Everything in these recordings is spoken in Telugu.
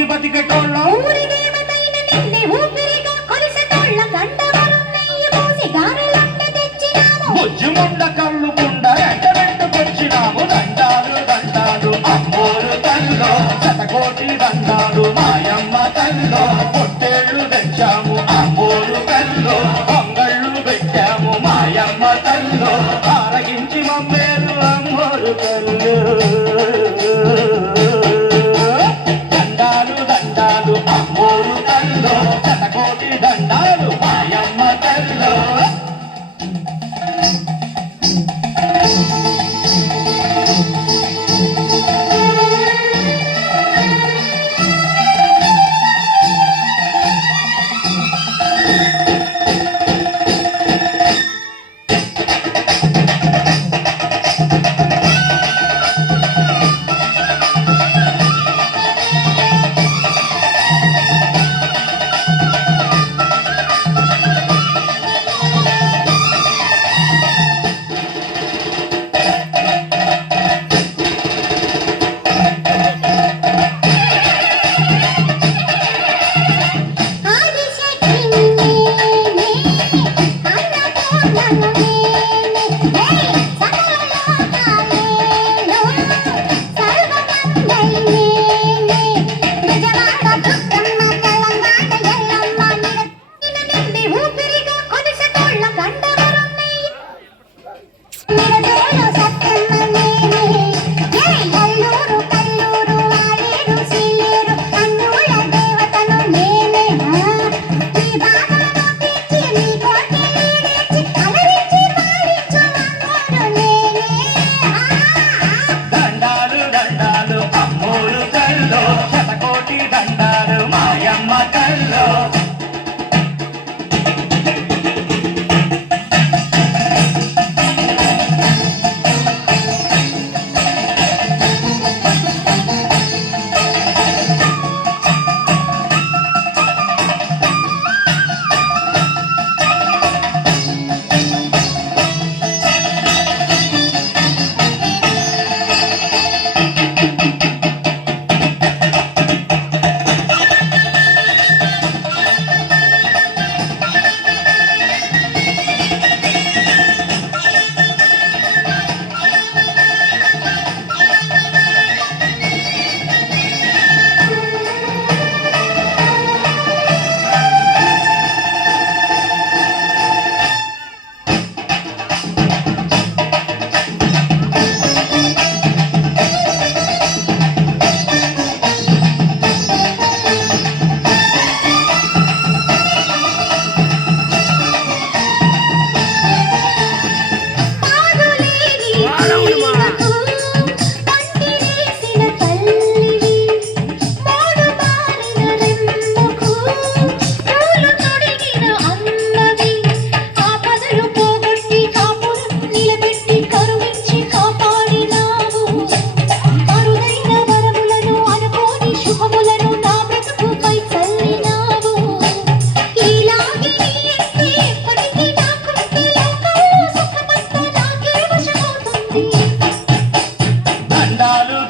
బతికి బతికెటోళ్ళ ఊరి దేవతైన నిన్నే ఊపిరిగా కొలిసెటోళ్ళ గండవరం నెయ్యి పోసి గారెలంట తెచ్చినాము బుజ్జిముండ కళ్ళు కుండ ఎండబెట్టుకొచ్చినాము దండాలు దండాలు అమ్మోరు తల్లో శతకోటి దండాలు మాయమ్మ తల్లో పొట్టేళ్ళు తెచ్చాము అమ్మోరు తల్లో పొంగళ్ళు పెట్టాము మాయమ్మ తల్లో ఆరగించి మమ్మేరు అమ్మోరు తల్లు దండాలు దండాలు అమ్మోరు తల్లో శతకోటి దండాలు మాయమ్మ తల్లో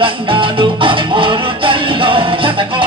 దండాలు అమ్మోరు తల్లో శతకో